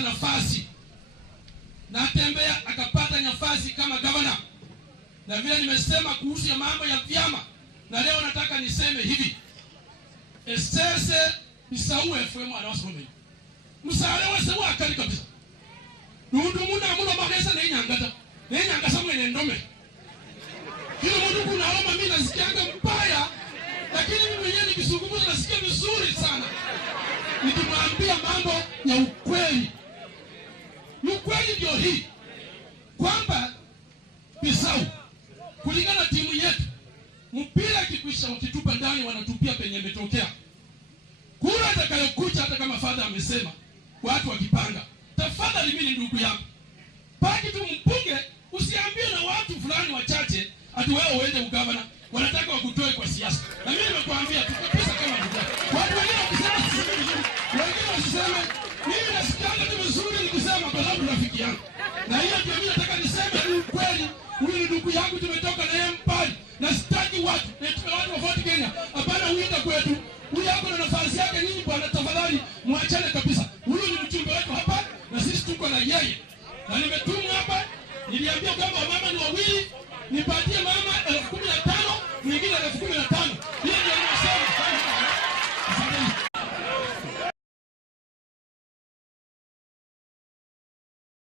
akapata nafasi, na Tembea akapata nafasi kama governor. Na vile nimesema kuhusu ya mambo ya vyama, na leo nataka niseme hivi. Esese bisawe FM anawasomeni. Musale wase wakali kabisa. Nundu muna mulo magesa na inyangata. Na inyangasa mwene ndome. Kile mtu kuna alama mimi nasikianga mbaya, lakini mimi mwenyewe nikizungumza nasikia vizuri sana. Nikimwambia mambo ya ukweli. Ukweli ndio hii. Kwamba Bisau kulingana timu yetu, mpira kikwisha wakitupa ndani wanatupia penye imetokea. Kura atakayokuja hata kama father amesema watu wakipanga, tafadhali mimi ndugu yangu, baki tu mpunge, usiambie na watu fulani wachache ati wewe uende ugavana, wanataka wakutoe kwa siasa. Na mimi nimekuambia tukapesa kama ndugu. Watu wengine wakisema sisi vizuri, wengine wasiseme. Mimi nasikianga tu vizuri nikisema kwa sababu rafiki yangu. Na hiyo ndio mimi nataka niseme ukweli. Huyu ni ndugu yangu, tumetoka na yeye mbali. Na sitaki watu wa vote Kenya hapana huenda kwetu. Huyu yako na nafasi yake, nyinyi bwana tafadhali muachane kabisa. Huyu ni mchumba wetu hapa na sisi tuko na yeye. Na nimetumwa hapa, niliambia kwamba mama ni wawili, nipatie mama